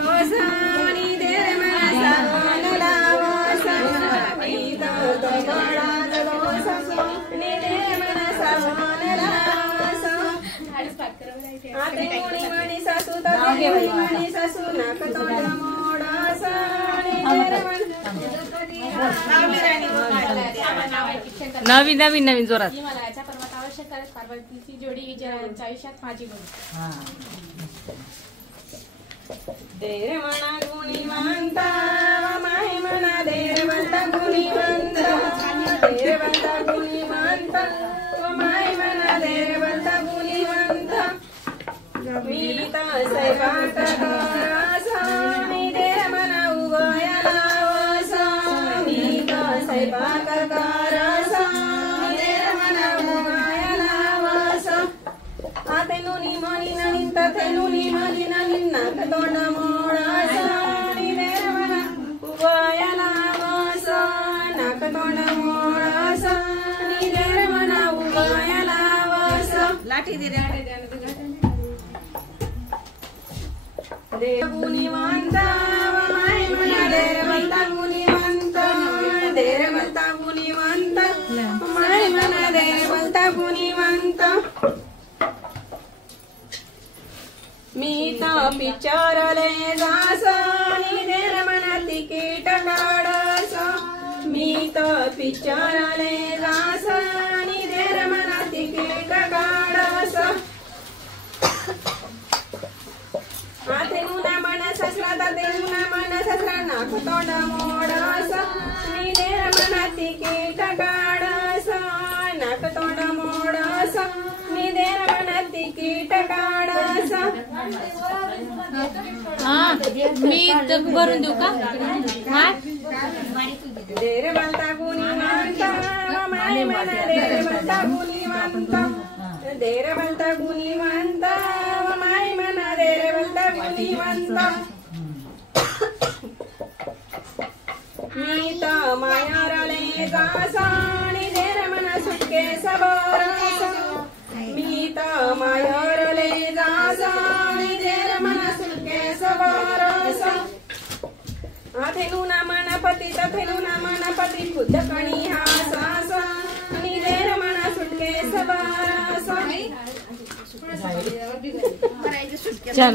लावसानी देर मना सावन लावसानी तो बड़ा जगोसा नि देर मना सावन लावसा आते मुनी मणी सासू तते मणी सासू नाक तोंड मोडासा नि देर नवीन नवीन नवीन जोरात हिमालयाच्या पर्वतावर शेतात पार्वतीची जोडी विजयांच्या आयुष्यात माझी गोडी देर मना गुणीवंता माय मना देरवंता गुणीवंता देरवंता गुणीवंता माय मना देरवंता गुणीवंता मी तर स्वयंपाक करासा मी देर मना उभया लावसा मी तर स्वयंपाक करासा मी देर मना उभया लावसा आते नुनी मनी ननिंत ते नुनी मनी ननिन्ना तोंड मोडासा नि देर मना उभया लावसा नाक तोंड मोडासा नि देर मना उभया लावसा लाठी दे देर गुणीवंता माय मना देरवंता गुणीवंता देरवंता गुणीवंता माय मना देरवंता गुणीवंता मी तर पिचारले जासा नि देर मना तिकीट काढसा मी तर पिचारले जासा नि देर मना तिकीट काढसा आते नुना मन ससरा ताते नुना मन ससरा नाक तोंड मोडासा नि देर मना तिकीट काढसा नाक तोंड मोडासा नि देर मना तिकीट काढसा मी भरून देऊ का देरवंता गुणीवंता माय मना देरवंता गुणीवंता देरवंता गुणीवंता माय मना देरवंता गुणीवंता मी तर मायारले जासा नि देर मना सुटके सबरासा मी तर मायारले जासा नि देर मना सुटके सबरासा आथे नुना मना पती तथे नुना मना पती खुद कणी हासा नि देर मना सुटके सबरासा चल